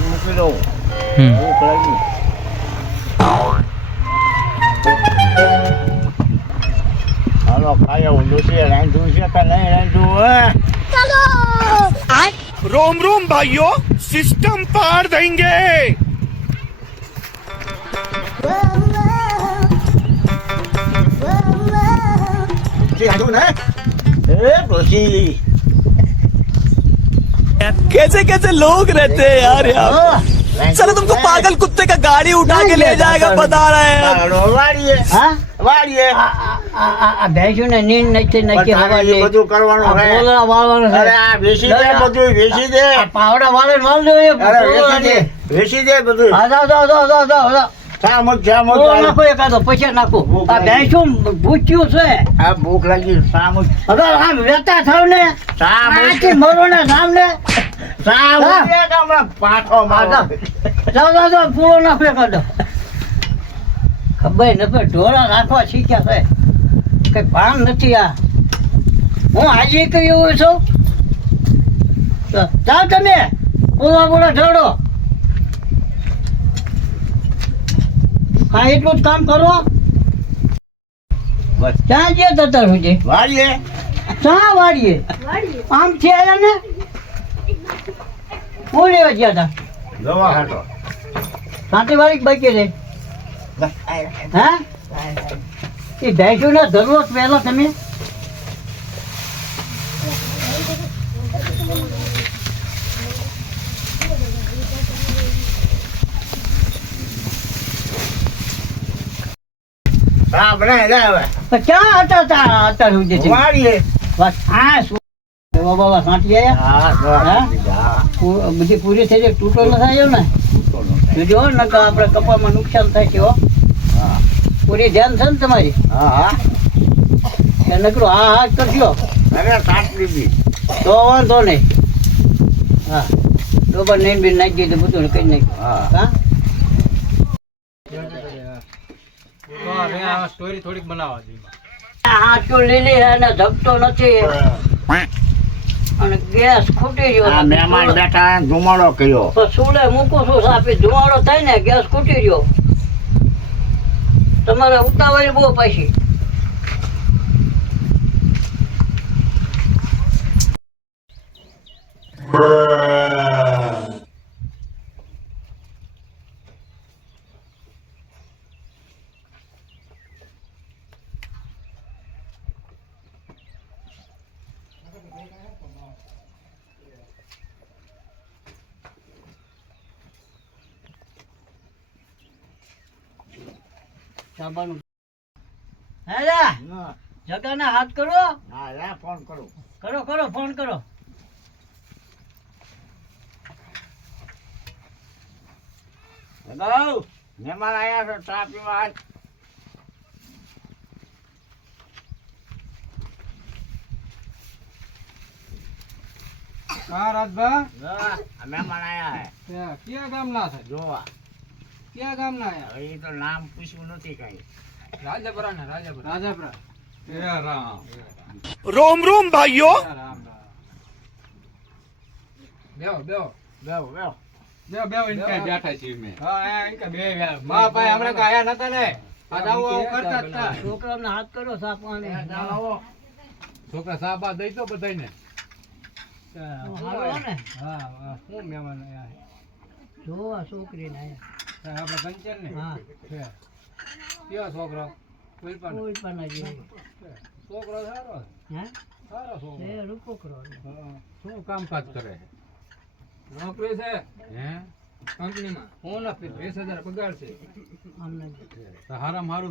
મૂકી દઉં ભૂખ લાગી હાલો ખાઈ આવું જોશે રાંધવું છે કે નહીં રાંધવું હે રોમ રોમ ભાઈઓ સિસ્ટમ પાર દેંગે એ ડોશી कैसे कैसे लोग रहते हैं यार यहाँ चलो तुमको पागल कुत्ते का गाड़ी उठा के ले जाएगा बता रहे हैं હાલો, વાળીએ હા વાળીએ આ આ આ આ ભેંસુને નીંદ નથી નથી પણ તારે એ બધું કરવાનું આ હે. પોદળા વાળવાનું છે અરે આ વેચી દે બધું વેચી દે આ પાવડા વાળે વાળજો એ અરે વેચી પોદળા દે ને. વેચી દે બધું હા જાઓ જાઓ જાઓ જાઓ જાઓ જાઓ નાખો એકાદો નાખો. આ છે. આ ભૂખ લાગી હવે આમ વેતા થાવ ને મરો ને સામને મારો. પૂરો નાખો એકાદો. ખબર નથી ઢોરા રાખવા શીખ્યા છે. કઈ ભાન નથી આ. હું આજે કહ્યું છું. જાઓ તમે. બોલા બોલા ઢળો. હા એટલું જ કામ કરો. ક્યાં ગયા તો તાર સુધી? વાળીએ ક્યાં વાળીએ આમ છે આયા ને? હું લેવા ગયા તા દવા હાટો. સાંતી વાળી બાકી રે હા? એ ભેંસું ના ધરવો પહેલો તમે. ચા બનાય લે હવે. તો ક્યાં હતા તા અત્યાર સુધી વાળીએ બસ આ બાબા બાબા સાંતી આયા? હા હા? હા. બધી પૂરી થઈ જાય તૂટો ન થાય ને? જો ને તો આપણે કપામાં નુકસાન થાય છે હો. હા. પૂરી ધ્યાન છે ને તમારી? હા હા. નકરું હા હા જ કરજો. અરે સાત દીધી તો વાંધો નહીં. હા. ડોબર નહીં બી નાખી દીધું બધું કઈ નાખ્યું હા? હા સ્ટોરી થોડીક બનાવવા દે આ લીલી અને ધબતો નથી. અને ગેસ ખૂટી ગયો મહેમાન બેઠા ધુમાડો કર્યો. તો ચૂલે મૂકું છું સાપી ધુમાડો થાય ને ગેસ ખૂટી ગયો તમારે ઉતાવળ બહુ પાછી. સાબાનું હે લા, જગાને હાથ કરો. લા ફોન કરો. કરો કરો ફોન કરો. મહેમાન આયા છે ચા પીવા. હા રાજભા? મહેમાન આયા હે. ક્યાં ગામના છે? જોવા. ક્યાં ગામ ના એ તો નામ પૂછવું નથી કઈ. રાજાપરા. ના રાજાપરા. રાજાપરા રોમ. રોમ ભાઈઓ. હાથ કરો સાપવાને. છોકરા સાપા દઈ દો બધાને હા હા શું આપણે કંચન ને. હા. છે છોકરો? કોઈ પણ. કોઈ પણ. છોકરો સારો હે? સારો છોકરો. એ રૂપકરો હા. શું કામકાજ કરે નોકરી છે? હે? કંપનીમાં. હું નથી વીસ હજાર પગાર છે. અમને મારું હારું